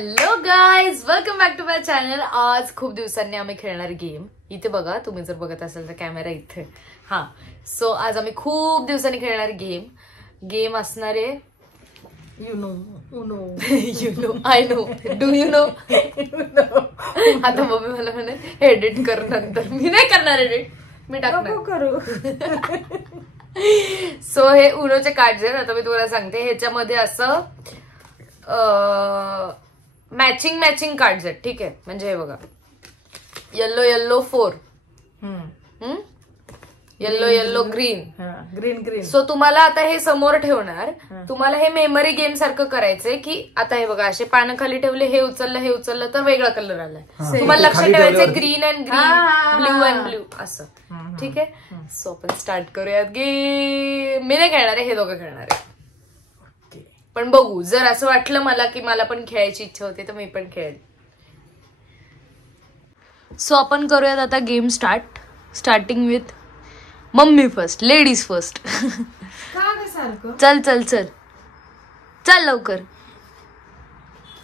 Hello guys, welcome back to my channel. आज खूप दिवसांनी आम्ही खेळणार गेम. इथे बघा, तुम्ही जर बघत असाल तर कॅमेरा इथे. हा, सो आज आम्ही खूप दिवसांनी खेळणार गेम असणार आहे. You know I know, do you know. आता मम्मी मला म्हणे एडिट कर नंतर. मी नाही करणार एडिट, मी टाकणार करू. सो हे उनोचे कार्ड्स आहेत. आता मी तुम्हाला सांगते, ह्याच्यामध्ये असं मॅचिंग कार्ड्स आहेत. ठीक आहे, म्हणजे हे बघा, येल्लो 4, येल्लो ग्रीन. सो तुम्हाला आता हे समोर ठेवणार. तुम्हाला हे मेमरी गेम सारखं करायचंय की आता हे बघा, असे पानं खाली ठेवले, हे उचललं तर वेगळा कलर आलाय. तुम्हाला लक्षात ठेवायचं green and green, blue and blue असं. ठीक आहे, सो आपण स्टार्ट करूयात गेम. मी नाही खेळणार आहे, हे दोघं खेळणार आहे. पण बघू, जर असं वाटलं मला की मला पण खेळायची इच्छा होती तर मी पण खेळेल. सो आपण करूयात आता game starting with mummy first, ladies first. चल लवकर.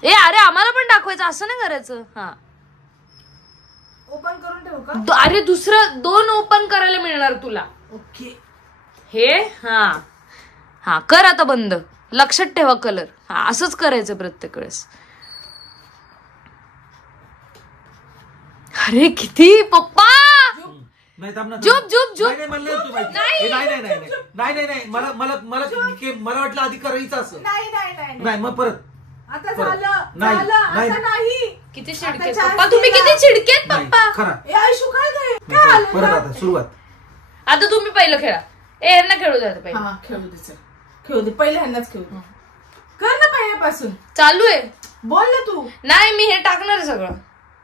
ए अरे, आम्हाला पण दाखवायचं, असं नाही करायचं. हा, ओपन करून ठेवू का? अरे दुसरं 2 ओपन करायला मिळणार तुला. ओके, हे हा कर आता बंद. लक्षात ठेवा कलर. हा, असंच करायचं प्रत्येक वेळेस. अरे किती पप्पा. झोप. मला वाटलं आधी करायचं असं. नाही मग परत आता झालं. नाही किती चिडके पप्पा, तुम्ही किती चिडकेत पप्पा. परत आता सुरुवात. आता तुम्ही पहिलं खेळा. यांना खेळू द्या खेळू दे, खेळू दे. पहिले ह्यांनाच खेळू दे. कर ना पहिल्यापासून. चालू आहे, बोल ना तू. नाही मी हे टाकणार सगळं.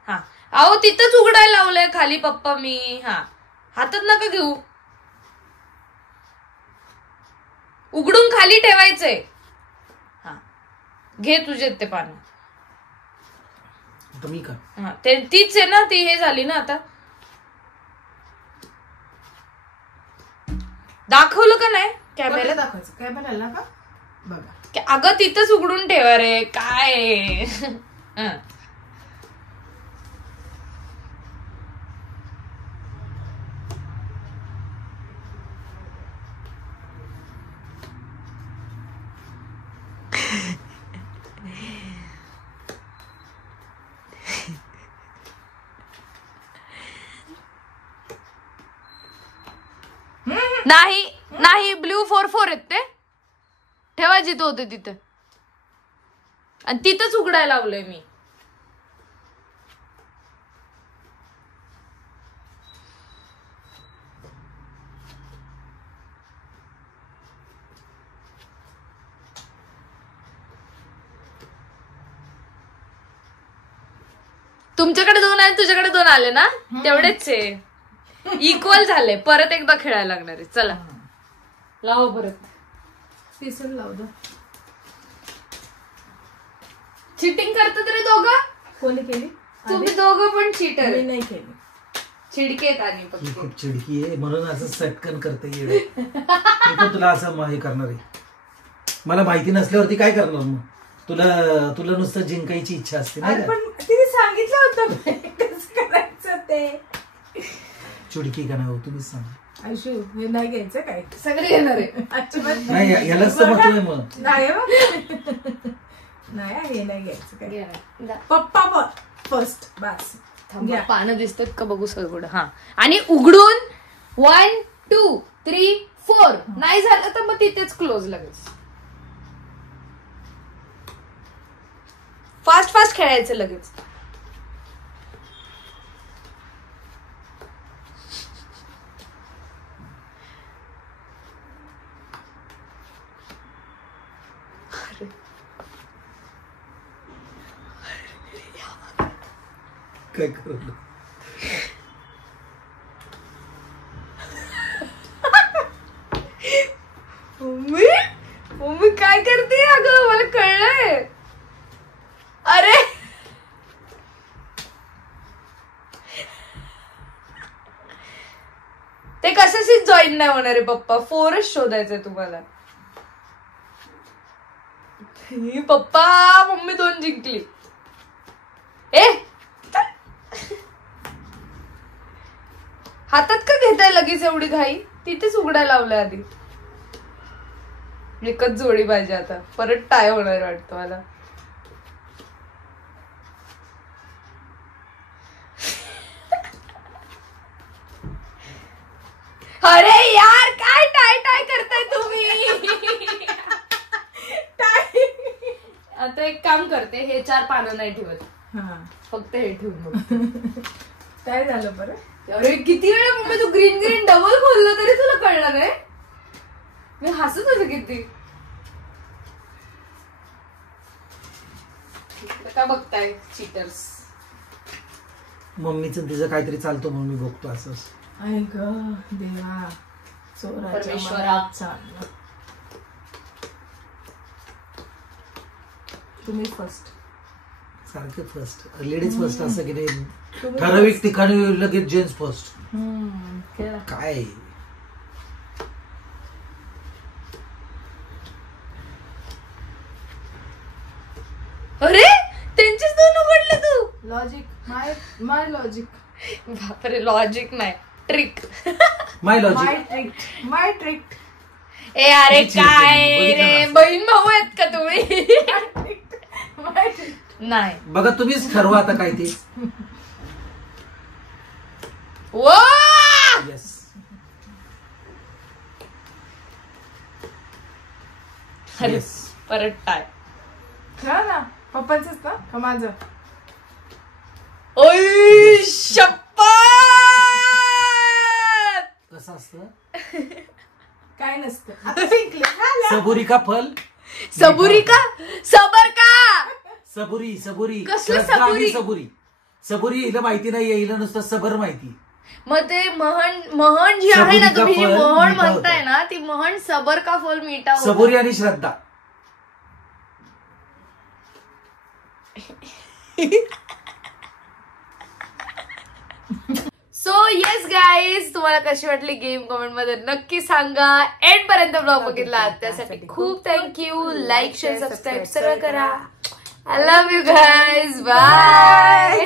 हा, अहो तिथंच उघडायला लावलंय खाली पप्पा मी. हा, हातात नका घेऊ, उघडून खाली ठेवायचंय. हा, घे तुझे ते पानं. मी का? हा, तीच आहे ना, ती हे झाली ना. आता दाखवलं का नाही कॅमेरा? दाखवायचं कॅमेराला का? बघा, अगं तिथंच उघडून ठेवा रे. काय नाही ब्ल्यू 4 आहेत ते. ठेवा जिथं होते तिथं, आणि तिथंच उघडायला लावलंय मी. तुमच्याकडे 2 आहे, तुझ्याकडे 2 आले ना, तेवढेच आहे. इक्वल झाले. परत एकदा खेळायला लागणार आहे. चला लावा परत. तिसरं लावू दे. चिटिंग करतात रे दोघं. कोणी केली? तुम्ही दोघं पण चीटर. मी नाही केली. चिडकेत आणि खूप चिडकी आहे, म्हणून असं सटकन करता येईल. मी पण तुला असं हे करणार आहे. मला माहिती नसल्यावरती काय करणार मग? तुला नुसतं जिंकायची इच्छा असते ना. पण तिने सांगितलं होतं कसं करायचं ते. चिडकी का नाही, तुम्हीच सांगा. आयशू, हे नाही घ्यायचं काय? सगळे येणार आहे. नाही, यालाच तर महत्व आहे. मग नाही हे नाही घ्यायचं काय. पप्पा फर्स्ट. बस पानं दिसतात का बघू सगळं. हा, आणि उघडून 1 2 3 4. नाही झालं तर मग तिथेच क्लोज. लगेच फास्ट खेळायचं लगेच. काय करू? मम्मी काय करते अगं, मला कळलंय. अरे ते कशाशीच जॉईन नाही होणार आहे पप्पा. 4च शोधायचंय तुम्हाला. पप्पा मम्मी 2 जिंकली. ए हातात का घेताय लगेच एवढी घाई? तिथेच उघडायला लावलंय आधी. एकच जोडी पाहिजे आता, परत टाय होणार वाटतं मला. अरे यार काय टाय टाय करताय तुम्ही? आता एक काम करते, हे 4 पानं नाही ठेवत, फक्त हे ठेवून बघ. काय झालं बरं? अरे किती वेळा मम्मी तू ग्रीन ग्रीन डबल खोललं तरी तुला कळलं नाही? मी हसत होते किती. काय बघताय चीटर्स? मम्मीचं तिचं काहीतरी चालतो म्हणून मी बघतो असंच. आई ग देवा, चोराच्या परमेश्वरा. मनात चाललं. तुम्ही फर्स्ट. सारखे फर्स्ट, लेडीज फर्स्ट असं की नाही, ठराविक ठिकाणी लगेच जेंट्स फर्स्ट. काय अरे त्यांचेच 2 उघडले तू. लॉजिक, माय लॉजिक. बापरे, लॉजिक नाही, ट्रिक. माय लॉजिक, माय ट्रिक. ए अरे काय रे, बहीण भाऊ आहेत का तुम्ही? नाही बघा तुम्हीच ठरवा आता काय ते. येस, अरे परत टाय. खरं ना, पप्पांचंच ना का माझं? ओय शप्पथ. कसं असतं? काय नसतं. आता जिंकले. सबुरी का फल, सबुरी का सबर का सबुरी सबुरी कसलं श्रद्धा आणि सबुरी? सबुरी. सबुरी हिला माहिती नाहीये, हिला नुसतं सबर माहिती. मग ते म्हण जी आहे ना, तुम्ही जी म्हण म्हणताय ना, ती म्हण सबर का फल मीठा. सबुरी आणि श्रद्धा. सो येस गाईज, तुम्हाला कशी वाटली गेम कमेंट मध्ये नक्की सांगा. एंड पर्यंत ब्लॉग बघितला त्यासाठी खूप थँक्यू. लाईक शेअर सबस्क्राईब सगळं करा. I love you guys. Bye.